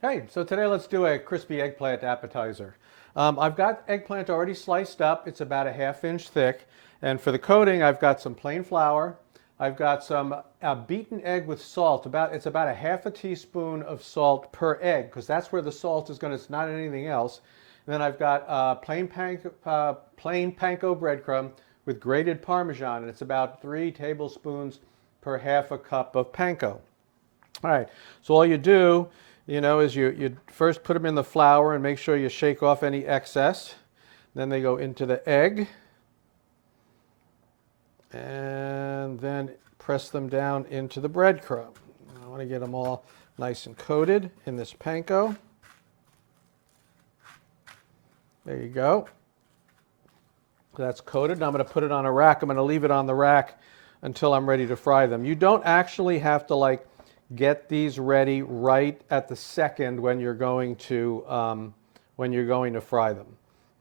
Hey, so today let's do a crispy eggplant appetizer. I've got eggplant already sliced up. It's about a ½ inch thick. And for the coating, I've got some plain flour. I've got some beaten egg with salt. It's about a ½ teaspoon of salt per egg, because that's where the salt is going to, it's not anything else. And then I've got plain panko breadcrumb with grated parmesan, and it's about 3 tablespoons per ½ a cup of panko. All right, so all you do, is you first put them in the flour and make sure you shake off any excess. Then they go into the egg. And then press them down into the breadcrumb. I want to get them all nice and coated in this panko. There you go. That's coated. Now I'm going to put it on a rack. I'm going to leave it on the rack until I'm ready to fry them. You don't actually have to get these ready right at the second when you're going to fry them.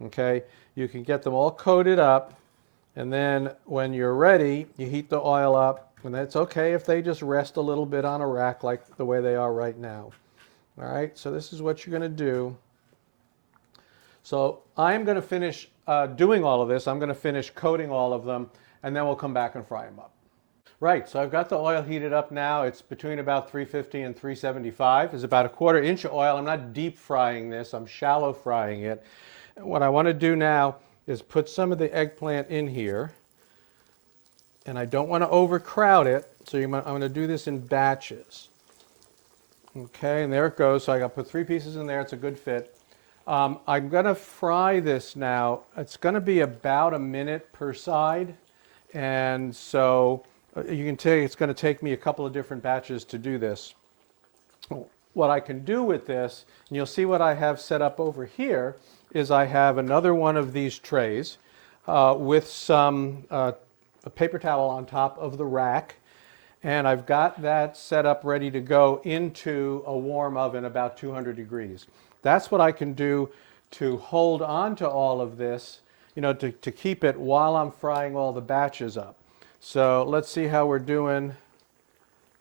Okay, you can get them all coated up, and then when you're ready, you heat the oil up, and it's okay if they just rest a little bit on a rack like the way they are right now. All right, so this is what you're going to do. So I'm going to finish doing all of this. I'm going to finish coating all of them, and then we'll come back and fry them up. Right, so I've got the oil heated up now. It's between about 350 and 375. It's about a ½ inch of oil. I'm not deep frying this. I'm shallow frying it. What I want to do now is put some of the eggplant in here. And I don't want to overcrowd it, so I'm going to do this in batches. Okay, and there it goes. So I got to put 3 pieces in there. It's a good fit. I'm going to fry this now. It's going to be about a minute per side. And so you can tell it's going to take me a couple of different batches to do this. What I can do with this, and you'll see what I have set up over here, is I have another one of these trays with some a paper towel on top of the rack, and I've got that set up ready to go into a warm oven about 200 degrees. That's what I can do to hold on to all of this, to keep it while I'm frying all the batches up. So let's see how we're doing.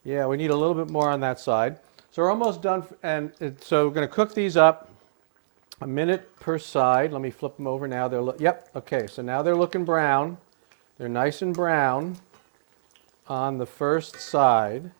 Yeah, we need a little bit more on that side. So we're almost done, and so we're going to cook these up a minute per side. Let me flip them over now. Yep, okay, so now they're looking brown. They're nice and brown on the first side.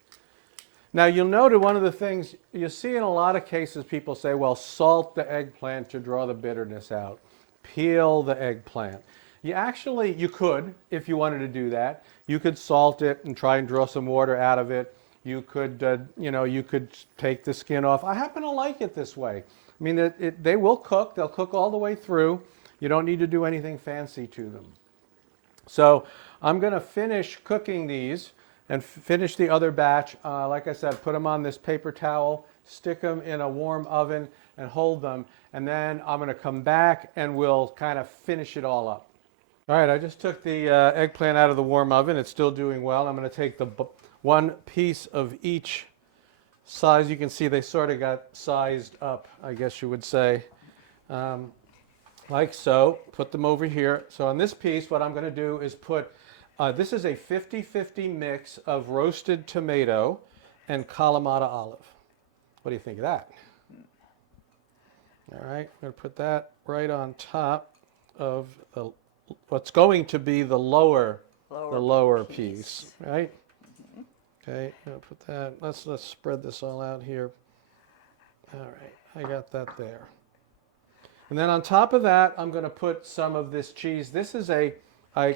Now you'll note one of the things you see in a lot of cases, people say, well, salt the eggplant to draw the bitterness out. Peel the eggplant. You could, if you wanted to do that. You could salt it and try and draw some water out of it. You could, you could take the skin off. I happen to like it this way. I mean, they will cook. They'll cook all the way through. You don't need to do anything fancy to them. So I'm going to finish cooking these and finish the other batch. Like I said, put them on this paper towel, stick them in a warm oven, and hold them. And then I'm going to come back and we'll kind of finish it all up. All right, I just took the eggplant out of the warm oven. It's still doing well. I'm going to take the one piece of each size. You can see they sort of got sized up, I guess you would say, like so. Put them over here. So on this piece, what I'm going to do is put, this is a 50-50 mix of roasted tomato and Kalamata olive. What do you think of that? All right, I'm going to put that right on top of what's going to be the lower piece, right? Mm-hmm. Okay, I'm going to put that, let's spread this all out here. All right, I got that there. And then on top of that, I'm going to put some of this cheese. This is a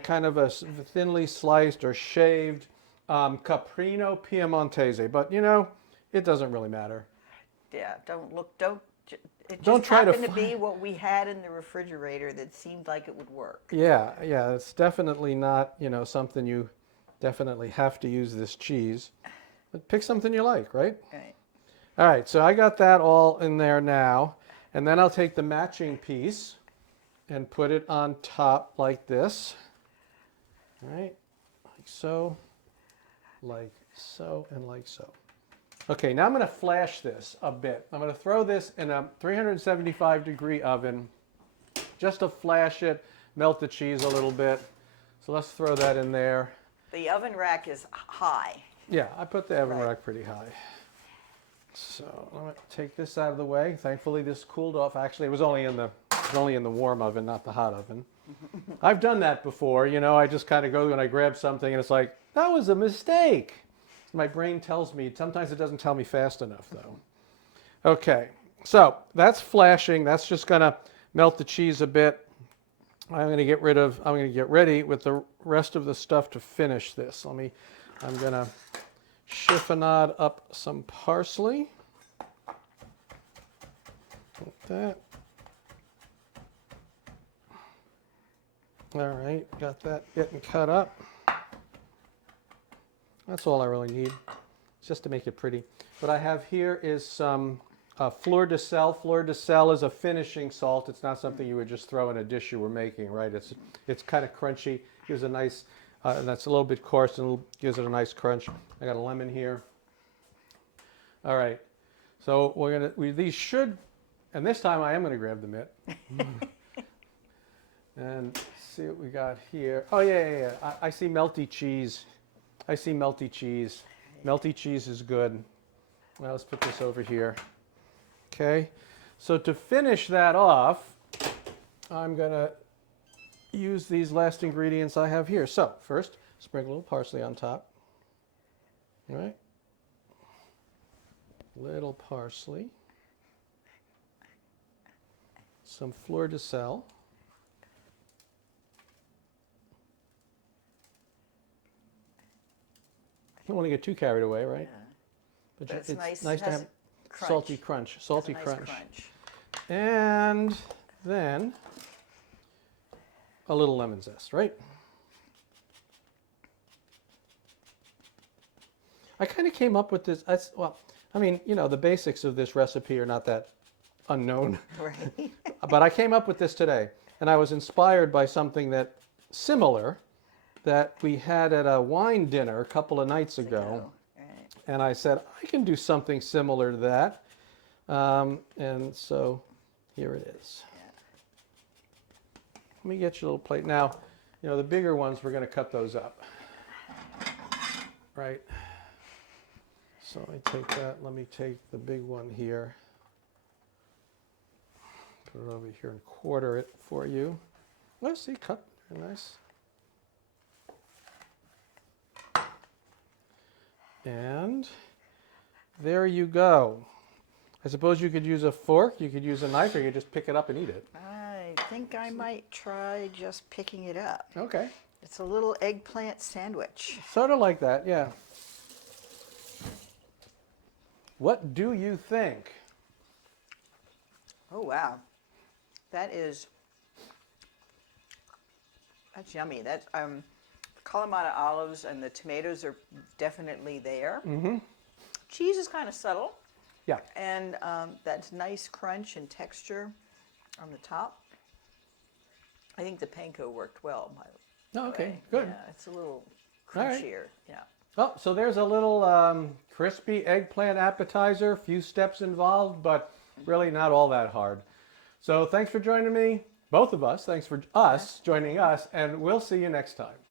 kind of a thinly sliced or shaved Caprino Piemontese, but it doesn't really matter. Yeah, it Don't just try happened to be what we had in the refrigerator that seemed like it would work. Yeah, it's definitely not, something you definitely have to use this cheese. But pick something you like, right? Right. All right, so I got that all in there now. And then I'll take the matching piece and put it on top like this. All right, like so, and like so. Okay, now I'm going to flash this a bit. I'm going to throw this in a 375-degree oven just to flash it, melt the cheese a little bit. So let's throw that in there. The oven rack is high. Yeah, I put the oven rack pretty high. So I'm going to take this out of the way. Thankfully, this cooled off. Actually, it was only in the warm oven, not the hot oven. I've done that before. You know, I just kind of go and I grab something and it's like, that was a mistake. My brain tells me. Sometimes it doesn't tell me fast enough, though. Okay, so that's flashing. That's just going to melt the cheese a bit. I'm going to get ready with the rest of the stuff to finish this. I'm going to chiffonade up some parsley. Like that. All right, got that getting cut up. That's all I really need, just to make it pretty. What I have here is some fleur de sel. Fleur de sel is a finishing salt. It's not something you would just throw in a dish you were making, right? It's kind of crunchy. Gives a nice, that's a little bit coarse and gives it a nice crunch. I got a lemon here. All right, so these should, and this time I am gonna grab the mitt. And see what we got here. Oh yeah. I see melty cheese. I see melty cheese. Melty cheese is good. Now let's put this over here. Okay, so to finish that off, I'm gonna use these last ingredients I have here. So first, sprinkle a little parsley on top. All right, little parsley, some fleur de sel. You don't want to get too carried away, right? Yeah. But it's nice to have salty crunch. Salty nice crunch. And then a little lemon zest, right? I kind of came up with this. Well, I mean, you know, the basics of this recipe are not that unknown. Right. But I came up with this today, and I was inspired by something similar that we had at a wine dinner a couple of nights ago. Right. And I said, I can do something similar to that. And so here it is. Yeah. Let me get you a little plate. Now, you know, the bigger ones, we're going to cut those up. Right? So I take that. Let me take the big one here. Put it over here and quarter it for you. Let's see, cut. Very nice. And there you go. I suppose you could use a fork, you could use a knife, or you could just pick it up and eat it. I think I might try just picking it up. Okay. It's a little eggplant sandwich. Sort of like that, yeah. What do you think? Oh, wow. That's yummy. That's Kalamata olives and the tomatoes are definitely there. Mm-hmm. Cheese is kind of subtle. Yeah. And that's nice crunch and texture on the top. I think the panko worked well. Oh, okay, good. Yeah, it's a little All right. crunchier. Yeah. Oh, so there's a little crispy eggplant appetizer. Few steps involved, but really not all that hard. So thanks for joining me, both of us. Thanks for joining us, and we'll see you next time.